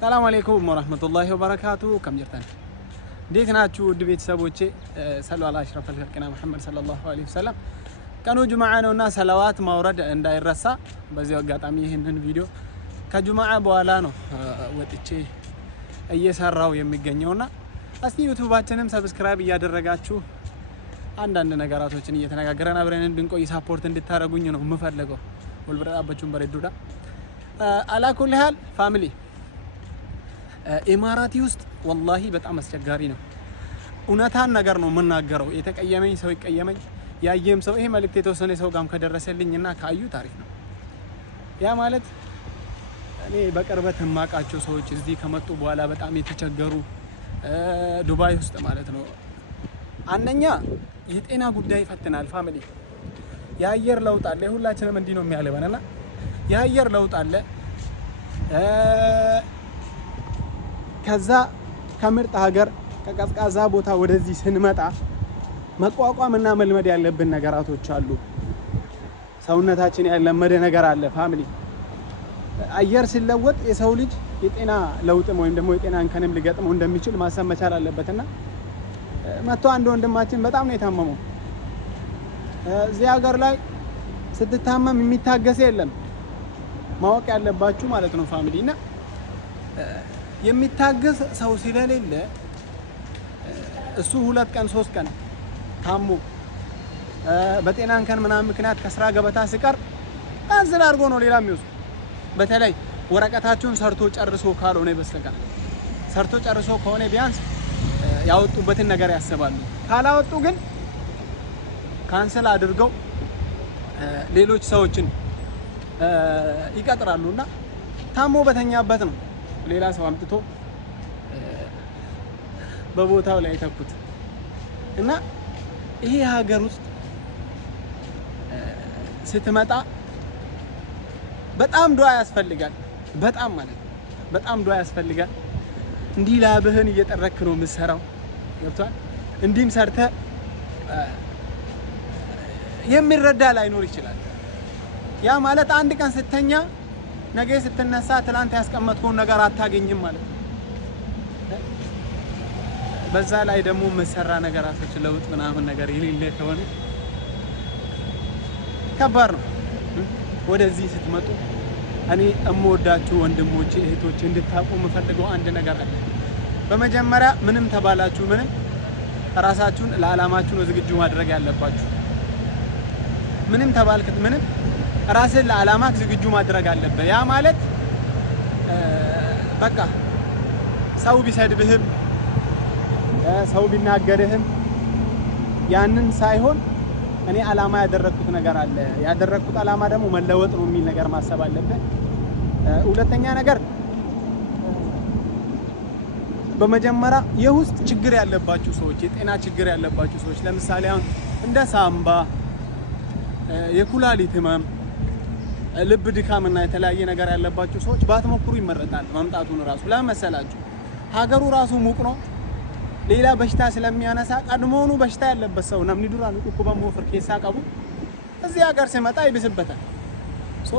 ሰላም አለይኩም ወራህመቱላሂ ወበረካቱ ከም ጀርተን እንዴት ናችሁ ውድ ቤተሰቦቼ ሰለላሁ ዐለይሂ ወሰለም መሐመድ ሰለላሁ ዐለይሂ ወሰለም ቀኑ ጁማዓ ነውና ሰላዋት ማውረድ እንዳይረሳ በዚህ አጋጣሚ ይሄንን ቪዲዮ ከጁማዓ በኋላ ነው ወጥቼ እየሰራው የሚገኘውና እስቲ ዩቲዩባችንን ሰብስክራይብ እያደረጋችሁ አንዳንድ ነገራቶችን እየተነጋገረን አብረን እንድንቆይ ሰፖርት እንድታረጉኝ ነው የምፈልገው ወልብራባችሁን በረዱዳ አላኩል ሀል ፋሚሊ ኢማራቲ ውስጥ ወላሂ በጣም አስቸጋሪ ነው ኡነታን ነገር ነው የምናገረው የተቀየመኝ ሰው ይቀየመኝ ያየም ሰው ይሄ መልእክት የተወሰነ ሰው ጋም ከደረሰልኝና ካዩ ታሪፍ ነው ያ ማለት እኔ በቅርበት ማቃቸው ሰዎች እዚህ ከመጡ በኋላ በጣም የተቸገሩ ዱባይ ውስጥ ማለት ነው አንደኛ የጤና ጉዳይ ፈትናል ፋሚሊ የአየር ለውጥ አለ ሁላችንም እንዲህ ነው የሚያለበንና የአየር ለውጥ አለ ከዛ ከምርጥ ሀገር ከቀዝቃዛ ቦታ ወደዚህ ስንመጣ መቋቋምና መልመድ ያለብን ነገራቶች አሉ ሰውነታችን ያለመደ ነገር አለ ፋሚሊ አየር ሲለወጥ የሰው ልጅ የጤና ለውጥም ወይም ደግሞ የጤና እንከንም ሊገጥመው እንደሚችል ማሰብ መቻል አለበትና መጥቶ አንድ ወንድማችን በጣም ነው የታመመው እዚህ ሀገር ላይ ስትታመም የሚታገስ የለም ማወቅ ያለባችሁ ማለት ነው ፋሚሊና የሚታገስ ሰው ስለሌለ እሱ 2 ቀን 3 ቀን ታሞ በጤና እንከን ምናምን ምክንያት ከስራ ገበታ ሲቀር አንዝል አድርጎ ነው ሌላ የሚወስድ በተለይ ወረቀታችሁን ሰርቶ ጨርሶ ካልሆነ በስተቀር ሰርቶ ጨርሶ ከሆነ ቢያንስ ያወጡበትን ነገር ያስባሉ ካላወጡ ግን ካንሰል አድርገው ሌሎች ሰዎችን ይቀጥራሉና ታሞ በተኛበት ነው ሌላ ሰው አምጥቶ በቦታው ላይ ተኩት እና ይሄ ሀገር ውስጥ ስትመጣ በጣም ዱዓ ያስፈልጋል በጣም ማለት በጣም ዱዓ ያስፈልጋል እንዲህ ላብህን እየጠረክ ነው የምትሰራው ገብቷል እንዲህም ሰርተ የሚረዳ ላይኖር ይችላል ያ ማለት አንድ ቀን ስተኛ ነገ ስትነሳ ትላንት ያስቀመጥከውን ነገር አታገኝም ማለት ነው በዛ ላይ ደግሞ መሰራ ነገራቶች ለውጥ ምናምን ነገር የሌለ ከሆነ ከባድ ነው ወደዚህ ስትመጡ እኔ እምወዳችሁ ወንድሞቼ እህቶቼ እንድታቁ የምፈልገው አንድ ነገር አለ በመጀመሪያ ምንም ተባላችሁ ምንም ራሳችሁን ለዓላማችሁ ዝግጁ ማድረግ ያለባችሁ ምንም ተባልክት ምንም ራስን ለዓላማክ ዝግጁ ማድረግ አለበት ያ ማለት በቃ ሰው ቢሰድብህም ሰው ቢናገርህም ያንን ሳይሆን እኔ ዓላማ ያደረኩት ነገር አለ ያደረኩት ዓላማ ደግሞ መለወጥ ነው የሚል ነገር ማሰብ አለበት ሁለተኛ ነገር በመጀመሪያ የውስጥ ችግር ያለባችሁ ሰዎች የጤና ችግር ያለባችሁ ሰዎች ለምሳሌ አሁን እንደ ሳምባ የኩላሊት ህመም ልብ ድካምና የተለያየ ነገር ያለባችሁ ሰዎች ባትሞክሩ ይመረጣል ማምጣቱን ራሱ ለመሰላችሁ ሀገሩ ራሱ ሙቅ ነው ሌላ በሽታ ስለሚያነሳ ቀድሞውኑ በሽታ ያለበት ሰው ነምኒ ዱራን ቁኩባም ወፍር ኬሳ ቀቡ እዚህ ሀገር ሲመጣ ይብስበታል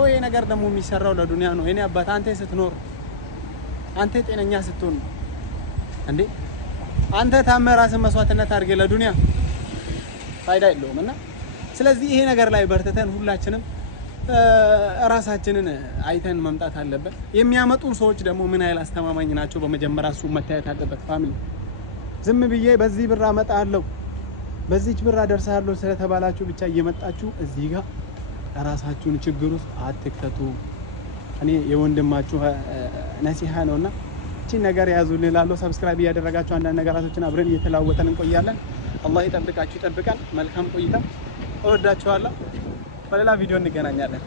ይሄ ነገር ደግሞ የሚሰራው ለዱንያ ነው እኔ አባት አንተ ስትኖር አንተ ጤነኛ ስትሆን እንዴ አንተ ታመራስ መስዋዕትነት አድርገ ለዱንያ ፋይዳ የለውምና ስለዚህ ይሄ ነገር ላይ በርተተን ሁላችንም ራሳችንን አይተን መምጣት አለበት የሚያመጡ ሰዎች ደግሞ ምን አይል አስተማማኝ ናቸው በመጀመሪያ እሱ መታየት አለበት ፋሚሊ ዝም ብዬ በዚህ ብር አመጣለሁ በዚህች ብር አደርሳለሁ ስለተባላችሁ ብቻ እየመጣችሁ እዚህ ጋር ራሳችሁን ችግር ውስጥ አትከቱ እኔ የወንድማችሁ ነሲሃ ነውና እቺ ነገር ያዙልን ላለው ሰብስክራይብ ያደረጋችሁ አንዳንድ ነገራቶችን አብረን እየተላወጠን እንቆያለን አላህ ይጠብቃችሁ ይጠብቃል መልካም ቆይታ እወዳችኋለሁ በሌላ ቪዲዮ እንገናኛለን